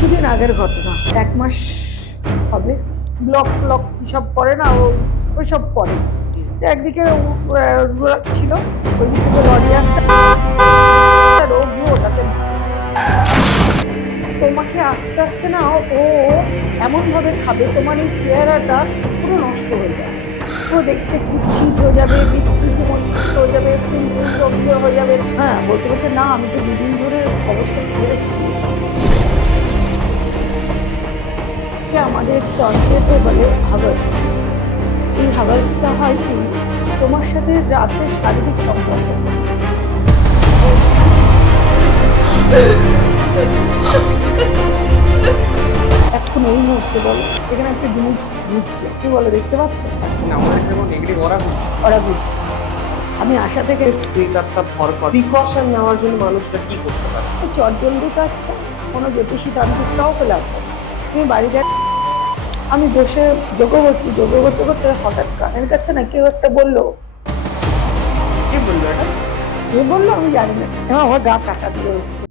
কিছুদিন আগের ঘটনা, 1 মাস হবে। ব্লক ব্লক সব করে না, ওই সব করে। তো একদিকে ছিল, ওইদিকে তো লরি আসছে, আর ও গিয়ে ওটাতে তোমাকে আস্তে আস্তে না ও এমন ভাবে খাবে, তোমার এই চেহারাটা পুরো নষ্ট হয়ে যাবে, পুরো দেখতে কুচ্ছিত হয়ে যাবে, বিকৃতি মস্তিষ্ক হয়ে যাবে, গম্ভীর হয়ে যাবে। হ্যাঁ, বলতে বলছে না, আমি তো 2 দিন ধরে অবস্থা ধরে খেয়েছি। আমাদের তন্ত্রেতে বলে হাওয়ার্স। এই হাওয়ার্সটা হয় কি, তোমার সাথে রাতে শারীরিক সম্পর্ক। এখন এই মুহূর্তে বলো, এখানে একটা জিনিস ঘুরছে, কি বলো, দেখতে পাচ্ছ? ওরা ঘুরছে। আমি আশা থেকে প্রিকশন নেওয়ার জন্য মানুষটা কি করতে পারে? চটজলদি কাটছে, কোনো জ্যোতিষী তান্ত্রিকটাও পেলে আসবে। তুমি বাড়িতে, আমি বসে যোগ করতে করতে হঠাৎ কানের কাছে না কেউ একটা বললো। কি বললো এটা? কে বললো আমি জানি না, আমার গা কাটা দিয়ে হচ্ছে।